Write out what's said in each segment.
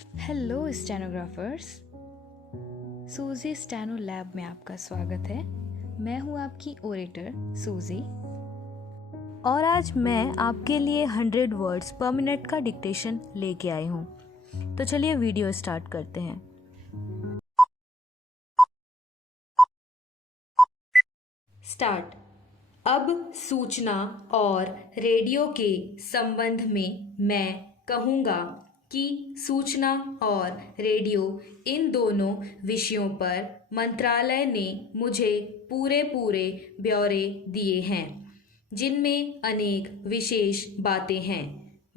Hello stenographers. सूजी steno lab में आपका स्वागत है। मैं हूँ आपकी ओरेटर सूजी और आज मैं आपके लिए 100 वर्ड्स पर मिनट का डिक्टेशन लेके आई हूँ। तो चलिए वीडियो स्टार्ट करते हैं। स्टार्ट। अब सूचना और रेडियो के संबंध में मैं कहूँगा कि सूचना और रेडियो इन दोनों विषयों पर मंत्रालय ने मुझे पूरे ब्यौरे दिए हैं, जिनमें अनेक विशेष बातें हैं।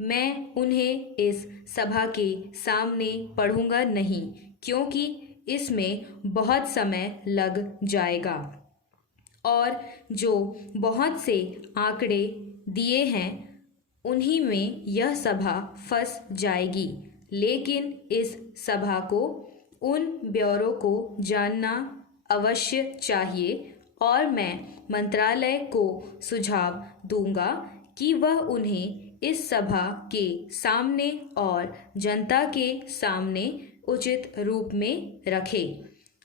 मैं उन्हें इस सभा के सामने पढ़ूंगा नहीं, क्योंकि इसमें बहुत समय लग जाएगा और जो बहुत से आंकड़े दिए हैं उन्हीं में यह सभा फंस जाएगी। लेकिन इस सभा को उन ब्यौरों को जानना अवश्य चाहिए और मैं मंत्रालय को सुझाव दूंगा कि वह उन्हें इस सभा के सामने और जनता के सामने उचित रूप में रखे,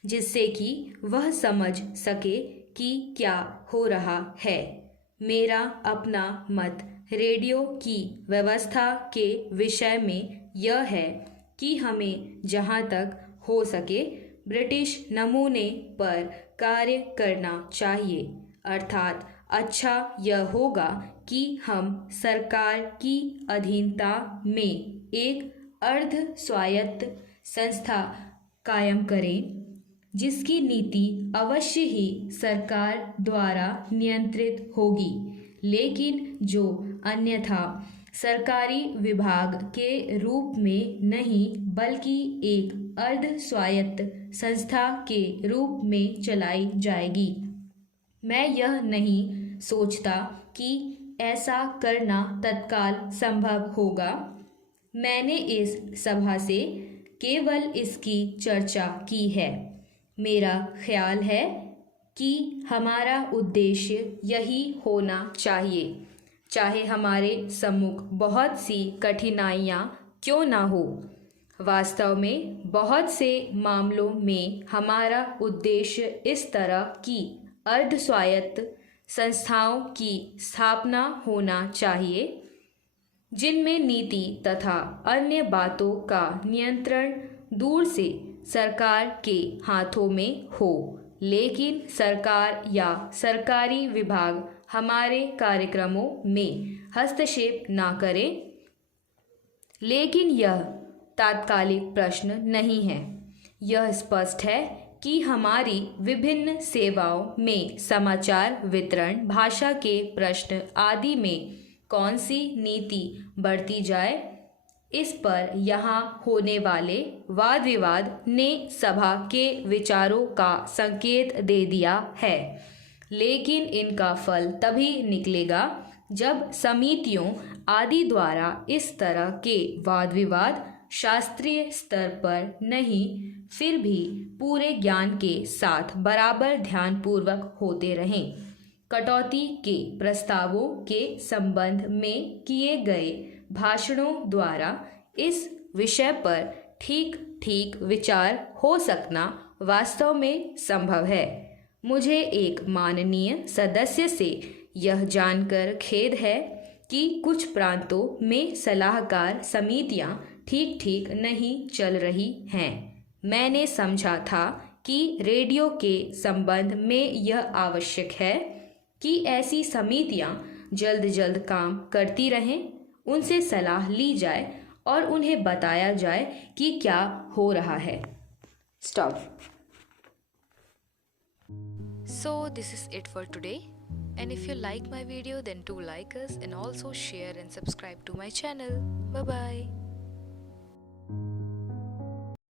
जिससे कि वह समझ सके कि क्या हो रहा है। मेरा अपना मत रेडियो की व्यवस्था के विषय में यह है कि हमें जहाँ तक हो सके ब्रिटिश नमूने पर कार्य करना चाहिए। अर्थात अच्छा यह होगा कि हम सरकार की अधीनता में एक अर्ध स्वायत्त संस्था कायम करें, जिसकी नीति अवश्य ही सरकार द्वारा नियंत्रित होगी, लेकिन जो अन्यथा सरकारी विभाग के रूप में नहीं बल्कि एक अर्ध स्वायत्त संस्था के रूप में चलाई जाएगी। मैं यह नहीं सोचता कि ऐसा करना तत्काल संभव होगा। मैंने इस सभा से केवल इसकी चर्चा की है। मेरा ख्याल है कि हमारा उद्देश्य यही होना चाहिए, चाहे हमारे सम्मुख बहुत सी कठिनाइयाँ क्यों ना हो। वास्तव में बहुत से मामलों में हमारा उद्देश्य इस तरह की अर्ध स्वायत्त संस्थाओं की स्थापना होना चाहिए, जिनमें नीति तथा अन्य बातों का नियंत्रण दूर से सरकार के हाथों में हो, लेकिन सरकार या सरकारी विभाग हमारे कार्यक्रमों में हस्तक्षेप ना करें। लेकिन यह तात्कालिक प्रश्न नहीं है। यह स्पष्ट है कि हमारी विभिन्न सेवाओं में समाचार वितरण, भाषा के प्रश्न आदि में कौन सी नीति बरती जाए, इस पर यहाँ होने वाले वाद विवाद ने सभा के विचारों का संकेत दे दिया है। लेकिन इनका फल तभी निकलेगा जब समितियों आदि द्वारा इस तरह के वाद विवाद शास्त्रीय स्तर पर नहीं फिर भी पूरे ज्ञान के साथ बराबर ध्यानपूर्वक होते रहें। कटौती के प्रस्तावों के संबंध में किए गए भाषणों द्वारा इस विषय पर ठीक ठीक विचार हो सकना वास्तव में संभव है। मुझे एक माननीय सदस्य से यह जानकर खेद है कि कुछ प्रांतों में सलाहकार समितियां ठीक ठीक नहीं चल रही हैं। मैंने समझा था कि रेडियो के संबंध में यह आवश्यक है कि ऐसी समितियां जल्द जल्द काम करती रहें, उनसे सलाह ली जाए और उन्हें बताया जाए कि क्या हो रहा है। Stop. So this is it for today. And if you like my video, then do like us and also share and subscribe to my channel. Bye bye.